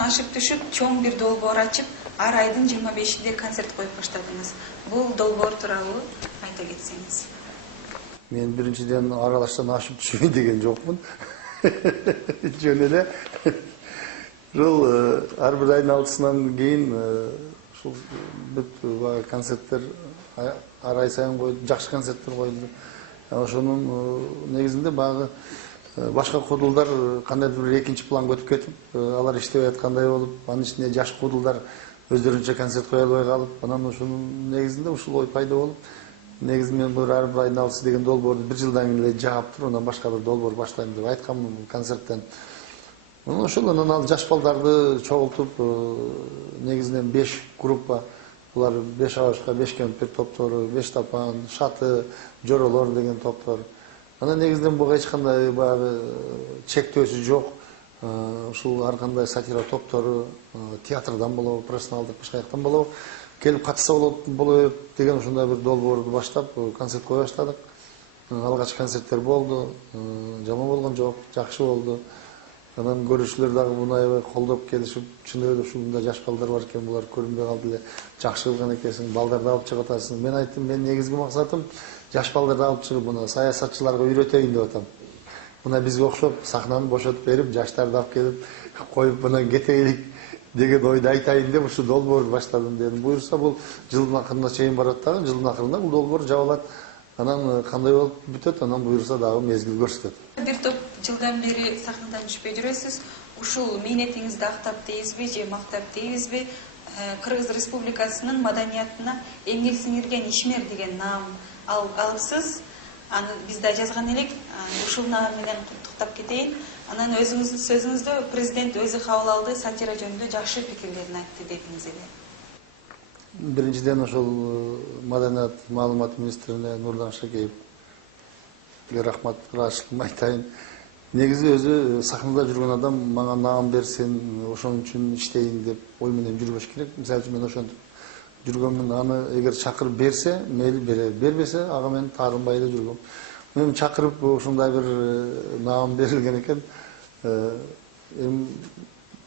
жаштан ашып түшүп, чоң бир долбоор ачып, ар айдын 25-inde концерт коюп баштадыңыз. Бул долбоор тууралуу айта кетсеңиз. Мен биринчиден аралаштан ашып түшөйүн деген жокмун. Жөн эле ушул ар бир айдын 6-сынан кийин ушул бүт концерттер ар ай сайын коюлду, жакшы концерттер коюлду. Ошонун негизинде багы башка кудулдар кандайдыр бир экинчи планга өтүп кетип, алар иштебей аткандай болуп, анын ичинде жаш кудулдар өздөрүнчө концерт кое албай калып, анан ошонун негизинде ушул ой пайда болуп, негизи мен бул ар бир айдын 6-сы деген долбоорду бир жылдан кийин эле жаап туруп, анан башка бир долбоор баштайм деп айтканмын концерттен. Ошол анан ал жаш балдарды чогултуп, негизинен 5 группа, булар 5 агачка, 5 кемпир топтору, 5 тапан, шаты, жоролор деген топтор. Анан негизинен буга эч кандай баягы чектөөсү жок. Ушул ар кандай сатира топтору театрдан болобу, профессионалдык башка жактан болобу, келип катышса болот деген ушундай бир долбоорду баштап концерт кое баштадык. Алгач концерттер болду, жаман болгон жок, жакшы болду. Анан көрүүчүлөр дагы муну аябай колдоп келишип, чын эле ушундай жаш балдар бар экен, булар көрүнбөй калды эле, жакшы кылган экенсиң, балдарды алып чыгып атасың. Мен айттым, мен негизги максатым жаш балдарды алып чыгып, мына саясатчыларга үйрөтөйүн деп атам. Мына бизге окшоп сахнаны бошотуп берип, жаштарды алып келип, коюп мына кетейlik деген ойду айтайын деп ушу долбоорду баштадым дедим. Буюрса бул жылдын акырына чейин барат дагы, жылдын акырында бул долбоор жабылат. Анан кандай болуп бүтөт, анан буюрса дагы мезгил көрсөтөт. Бир топ жылдан бери сахнадан түшпөй жүрөсүз. Ушул мээнетиңизди актап дейбизби же мактап дейбизби? Кыргыз Республикасынын маданиятына эңгел сиңирген ишмер деген наам алыпсыз. Аны биз да жазган элек. Ушул наам менен куттуктап кетейин. Анан өзүңүздүн сөзүңүздө президент өзү кабыл алды, сатира жөнүндө жакшы пикирлерин айтты дедиңиз эле. Биринчиден ошол маданият маалымат министрине Нурлан Шакеевге рахмат айтайын. Негизи өзү сахнада жүргөн адам мага наам берсин, ошон үчүн иштейин деп ой менен жүрбөш керек. Мисалы үчүн мен ошентип жүргөмүн. Аны эгер чакырып берсе, мейли бере, бербесе ага мен таарынбай эле жүргөм. Мен чакырып ушундай бир наам берилген экен.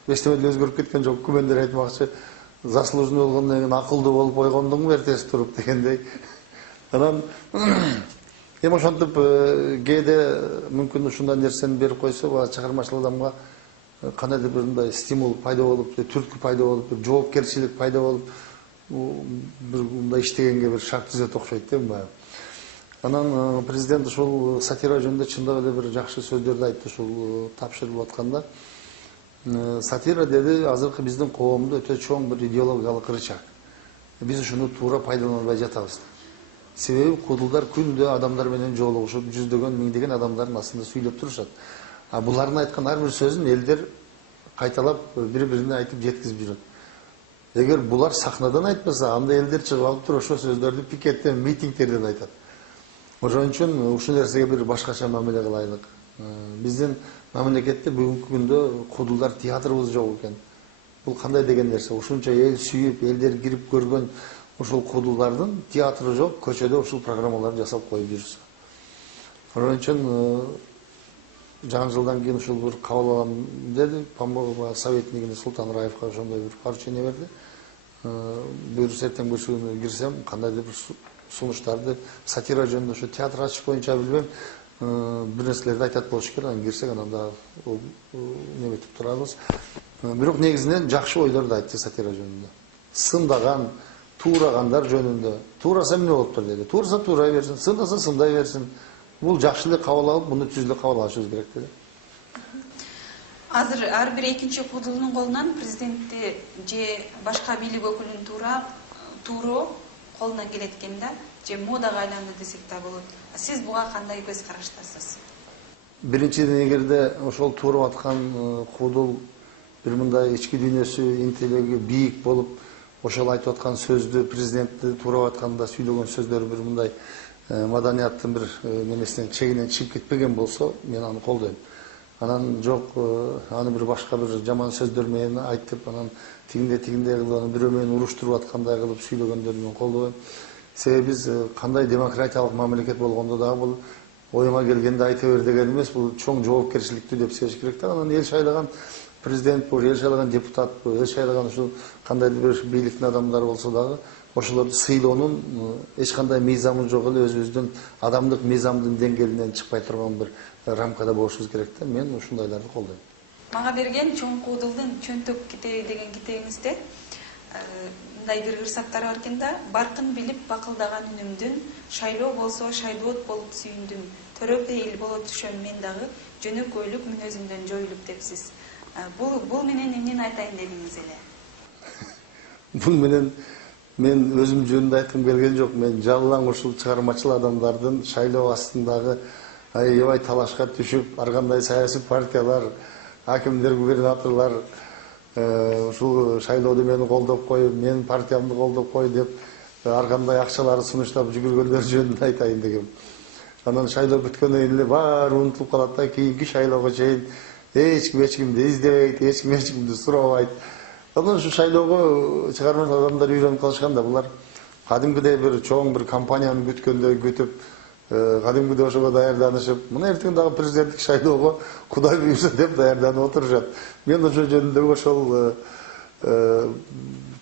Эчтеме деле өзгөрүп кеткен жок. Күмөндөр айтмакчы, заслуженный болгондон кийин акылдуу болуп койгондуңбу эртеси туруп дегендей. Анан ошентип кээде мүмкүн ушундай нерсени берип койсо, чыгармачыл адамга кандайдыр бир мындай стимул пайда болуп, түрткү пайда болуп, жоопкерчилик пайда болуп, бир мындай иштегенге бир шарт түзөт окшойт да баягы. Анан президент ушул сатира жөнүндө чындап эле бир жакшы сөздөрдү айтты ушул тапшырылып атканда. Сатира деди, азыркы биздин коомдо өтө чоң бир идеологиялык рычаг. Биз ушуну туура пайдалана албай жатабыз. Себеби кудулдар күндө адамдар менен жолугушуп, жүздөгөн, миңдеген адамдардын астында сүйлөп турушат. А булардын айткан ар бир сөзүн элдер кайталап бири-бирине айтып жеткизип жүрөт. Эгер булар сахнадан айтпаса, анда элдер чыгып алып туруп ошол сөздөрдү пикеттен, митингтерден айтат. Ошон үчүн ушул нерсеге бир башкача мамиле кылайлык. Биздин мамлекетте бүгүнкү күндө кудулдар театрыбыз жок экен. Бул кандай деген нерсе? Ушунча эл сүйүп, элдер кирип көргөн ушул кудулдардын театры жок, көчөдө ушул программаларды жасап коюп жүрсө. Ошон үчүн жаңы жылдан кийин ушул бир кабыл алам деди, советнигине Султан Раевка ошондой бир поручение берди. Буюрса эртең күнү кирсем, кандайдыр бир сунуштарды сатира жөнүндө ошо театр ачыш боюнча билбейм, бир нерселерди айтат болуш керек, анан кирсек анан да неметип турабыз. Бирок негизинен жакшы ойлорду айтты сатира жөнүндө. Сындаган, туурагандар жөнүндө. Туураса эмне болуптур деди. Туураса туурай берсин, сындаса сындай берсин. Бул жакшы эле кабыл алып, муну түз эле кабыл алышыбыз керек деди. Азыр ар бир экинчи кудулдун колунан президентти же башка бийлик өкүлүнүн тууроо колунан келет экен да, же модага айланды десек да болот. Сиз буга кандай көз караштасыз? Биринчиден эгерде ошол туурап аткан кудул бир мындай ички дүйнөсү, интеллеги бийик болуп, ошол айтып аткан сөздү президентти туурап атканда сүйлөгөн сөздөр бир мындай маданияттын бир немесинен чегинен чыгып кетпеген болсо, мен аны колдойм. Анан жок, аны бир башка бир жаман сөздөр менен айтып, анан тигиндей кылып, анан бирөө менен уруштуруп аткандай кылып сүйлөгөндөрдү мен колдобойм. Себеби биз кандай демократиялык мамлекет болгондо дагы бул оюма келгенде айта бер деген эмес, бул чоң жоопкерчиликтүү деп сезиш керек да. Анан эл шайлаган президент болуп, эл шайлаган депутат болуп, эл шайлаган ушул кандайдыр бир бийликтин адамдары болсо дагы ошолорду сыйлоонун эч кандай мыйзамы жок эле өзүбүздүн адамдык мыйзамдын деңгээлинен чыкпай турган бир рамкада болушубуз керек да. Мен ушундайларды колдойм. Мага берген Чоң Куудулдун Чөнтөк китеби деген китебиңизде мындай бир ырсактар бар экен да. Баркын билип бакылдаган үнүмдүн, шайлоо болсо шайдоот болуп сүйүндүм. Төрөп эл боло түшөм мен дагы, жөнөкөйлүк мүнөзүмдөн жоюлуп депсиз. Бул менен эмнени айтайын дедиңиз эле? Бул менен мен өзүм жөнүндө айткым келген жок. Мен жалаң ушул чыгармачыл адамдардын шайлоо астындагы аябай талашка түшүп, ар кандай саясий партиялар, акимдер, губернаторлор ушул шайлоодо мени колдоп кой, мен партиямды колдоп кой деп ар кандай акчаларды сунуштап жүгүргөндөр жөнүндө айтайын дегем. Анан шайлоо бүткөндөн кийин эле баары унутулуп калат да. Кийинки шайлоого чейин эч кимди издебейт, эч кимди сурабайт. Анан ушу шайлоого чыгармачыл адамдар үйрөнүп калышкан да. Булар кадимгидей бир чоң бир компанияны күткөндөй күтүп, кадимгидей ошого даярданышып, мына эртең дагы президенттик шайлоого Кудай буйрса деп даярданып отурушат. Мен ошол жөнүндө ошол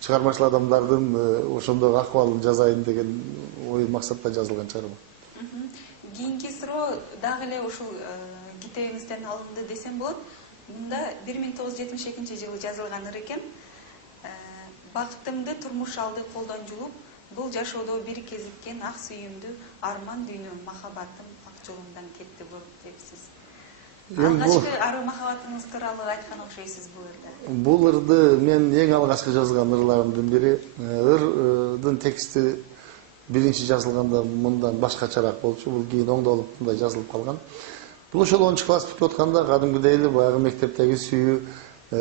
чыгармачыл адамдардын ошондой акыбалын жазайын деген ой максатта жазылган чыгарма. Кийинки суроо дагы эле ушул китебиңизден алынды десем болот. Мында 1972 жылы жазылган экен. Бактымды турмуш алды колдон жулуп, бул жашоодо бир кезиккен ак сүйүмдү, арман дүйнөм, махабатым ак жолумдан кетти болуп депсиз. Алгачкы ары махабатыңыз тууралуу айткан окшойсуз бул ырда. Бул ырды мен эң алгачкы жазган ырларымдын бири. Ырдын тексти биринчи жазылганда мындан башкачараак болчу. Бул кийин оңдолуп мындай жазылып калган. Бул ошол 10 класс бүтүп атканда кадимгидей эле баягы мектептеги сүйүү,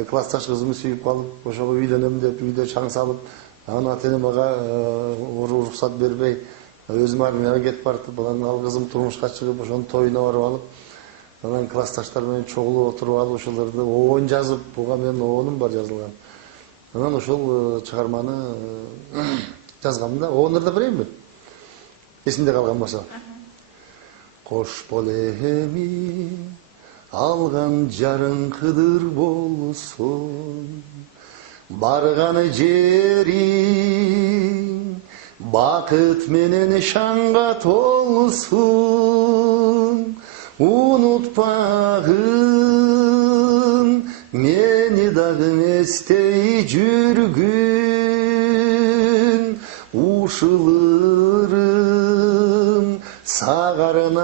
классташ кызымды сүйүп калып, ошого үйлөнөм деп үйдө чаң салып, анан ата-энем мага уруксат бербей, өзүм армияга кетип барып, анан ал кызым турмушка чыгып, ошонун тоюна барып алып, анан классташтар менен чогулуп отуруп алып, ошолорду оон жазып, буга менин оонум бар жазылган. Анан ошол чыгарманы жазганмын да. Оонурда берейинби? Эсимде калган болсо. Кош бол эми алган жарың кыдыр болсун, барган жериң бакыт менен шаңга толсун, унутпагын мени дагы эстей жүргүн, ушулырым сагарнаган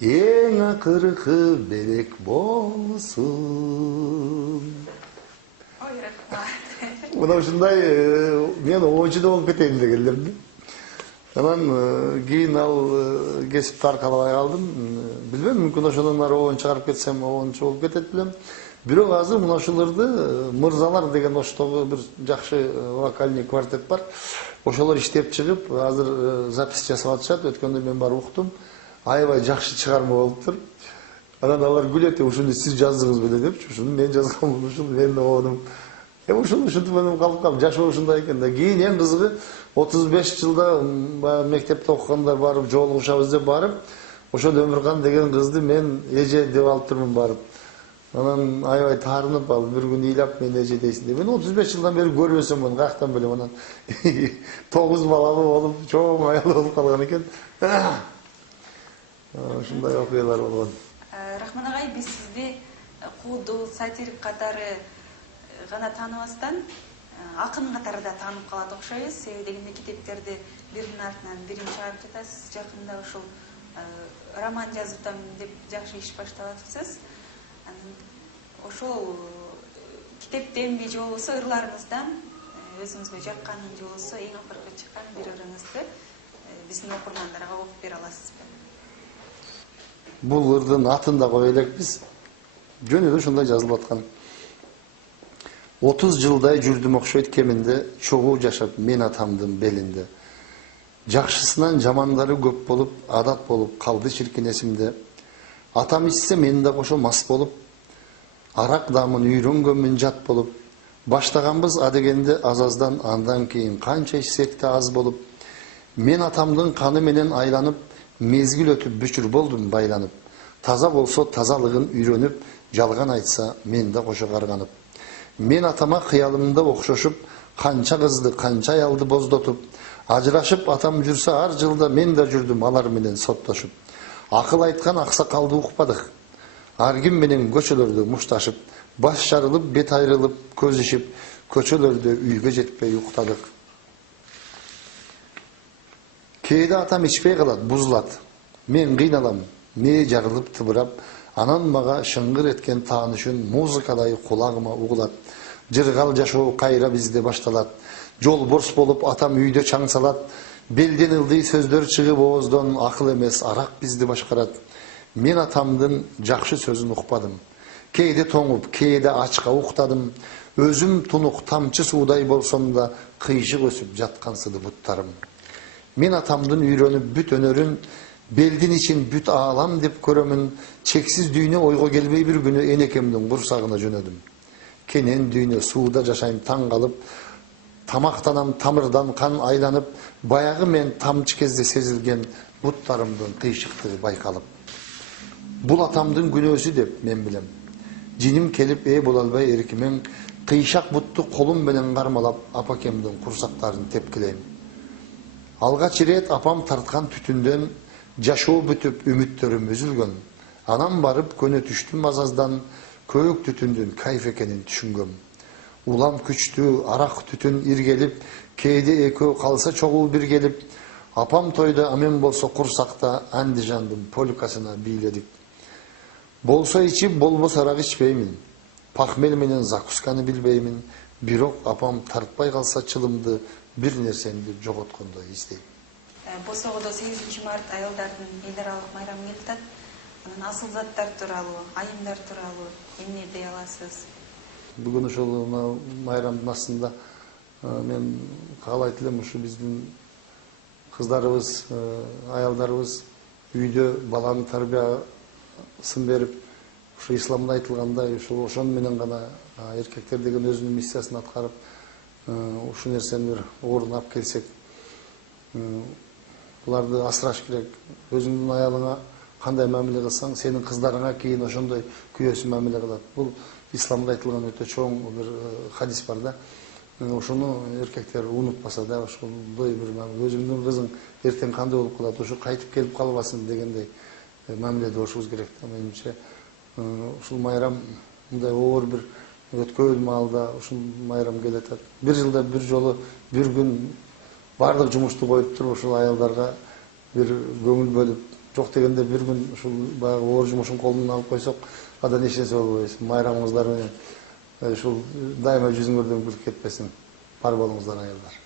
эң акыркы белек болсун. Ой, рахмат. Мына ушундай мен 10-чу болуп кетейин дегенлерди. Анан кийин ал кесипти аркалабай калдым. Билбейм, мүмкүн ошондон ары 10 чыгарып кетсем 10-чу болуп кетет билем. Бирок азыр мына ушуларды Мырзалар деген Оштогу бир жакшы вокальный квартет бар. Ошолор иштеп чыгып, азыр запись жасап атышат. Өткөндө мен барып уктум. Аябай жакшы чыгарма болуптур. Анан алар күлөт, ушуну сиз жаздыңыз беле депчи. Ушуну мен жазганмын, ушул менин оонум. Ушул ушинтип менен калып калып, жашоо ушундай экен да. Кийин эң кызыгы 35 жылда мектепте окуганда барып жолугушабыз деп барып, ошол Өмүркан деген кызды мен эже деп алып турмун барып. Анан аябай таарынып алып, бир күн ыйлап мен эже дейсиң деп. Мен 35 жылдан бери көрбөсөммүн, каяктан билем. Анан 9 балалуу болуп, чоң аял болуп калган экен. Ушундай окуялар болгон. Рахман агай, биз сизди куудул, сатирик катары гана тааныбастан, акын катары да таанып калат окшойбуз. Себеби дегенде китептерди биринин артынан бирин чыгарып жатасыз. Жакында ушул роман жазып атам деп жакшы иш баштап атыпсыз. Ошол китептенби же болбосо ырларыңыздан өзүңүзгө жаккан же болбосо эң акыркы чыккан бир ырыңызды биздин окурмандарга окуп бере аласызбы? Бул ырдын атын да кое элекпиз. Жөн эле ушундай жазылып аткан. 30 жылдай жүрдүм окшойт кеминде, чогуу жашап мен атамдын белинде. Жакшысынан жамандары көп болуп, адат болуп калды ширкин эсимде. Атам ичсе мен да кошо мас болуп, арак дамын үйрөнгөнмүн жат болуп, баштаганбыз адегенде аз-аздан, андан кийин канча ичсек да аз болуп, мен атамдын каны менен айланып, мезгил өтүп бүчүр болдум байланып. Таза болсо тазалыгын үйрөнүп, жалган айтса мен да кошо карганып. Мен атама кыялымда окшошуп, канча кызды, канча аялды боздотуп, ажырашып атам жүрсө ар жылда мен да жүрдүм алар менен соттошуп. Акыл айткан аксакалды укпадык. Ар ким менен көчөлөрдө мушташып, баш жарылып, бет айрылып, көз ишип, көчөлөрдө үйгө жетпей уктадык. Кээде атам ичпей калат, бузулат. Мен кыйналам, мээ жарылып тыбырап, анан мага шыңгыр эткен таанышын музыкадай кулагыма угулат. Жыргал жашоо кайра бизде башталат. Жол борс болуп атам үйдө чаң салат. Белден ылдый сөздөр чыгып ооздон, акыл эмес арак бизди башкарат. Мен атамдын жакшы сөзүн укпадым. Кээде тоңуп, кээде ачка уктадым. Өзүм тунук тамчы суудай болсом да кыйшык өсүп жаткансыды буттарым. Мен атамдын үйрөнүп бүт өнөрүн, белдин ичин бүт аалам деп көрөмүн. Чексиз дүйнө ойго келбей бир күнү энекемдин курсагына жөнөдүм. Кенен дүйнө сууда жашайм таң калып, тамактанам тамырдан кан айланып, баягы мен тамчы кезде сезилген буттарымдын кыйшыктыгы байкалып. Бул атамдын күнөөсү деп мен билем. Жиним келип боло албай эркимен, кыйшак бутту колум менен кармалап, апакемдин курсактарын тепкилейм. Алгач ирет апам тарткан түтүндөн жашоо бүтүп үмүттөрүм үзүлгөн. Анан барып көнө түштүм азаздан, көөк түтүндүн кайф экенин түшүнгөм. Улам күчтүү арак түтүн иргелип, кээде экөө калса чогуу бир келип, апам тойдо амен болсо курсакта Андижандын полкасына бийледик. Болсо ичип, болбосо арак ичпеймин. Пахмел менен закусканы билбеймин. Бирок апам тартпай калса чылымды, бир нерсемди жоготкондой издейм. Босоодо 8 март айылдардын эл аралык майрамы келип атат. Анан асыл заттар тууралуу, айымдар тууралуу эмне дей аласыз? Бүгүн ошол майрамдын астында мен каалайт элем ушу биздин кыздарыбыз, аялдарыбыз үйдө баланы тарбиясын берип, ушу исламда айтылгандай ошон менен гана эркектер деген өзүнүн миссиясын аткарып, ушу нерсени бир ордуна алып келсек, буларды асыраш керек. Өзүңдүн аялыңа кандай мамиле кылсаң, сенин кыздарыңа кийин ошондой күйөөсү мамиле кылат. Бул исламда айтылган өтө чоң бир хадис бар да. Ошону эркектер унутпаса да, ошондой бир өзүңдүн кызың эртең кандай болуп калат, ушу кайтып келип калбасын дегендей мамиледе болушубуз керек да. Менимче ушул майрам мындай оор бир өткөн маалда ушул майрам келет. Бир жылда бир жолу бир күн бардык жумушту коюп туруп ушул аялдарга бир көңүл бөлүп, жок дегенде бир күн ушул баягы оор жумушун колунан алып койсок, андан эч нерсе болбойт. Майрамыңыздар менен ушул дайыма жүзүңөрдөн күлүп кетпесин. Бар болуңуздар аялдар.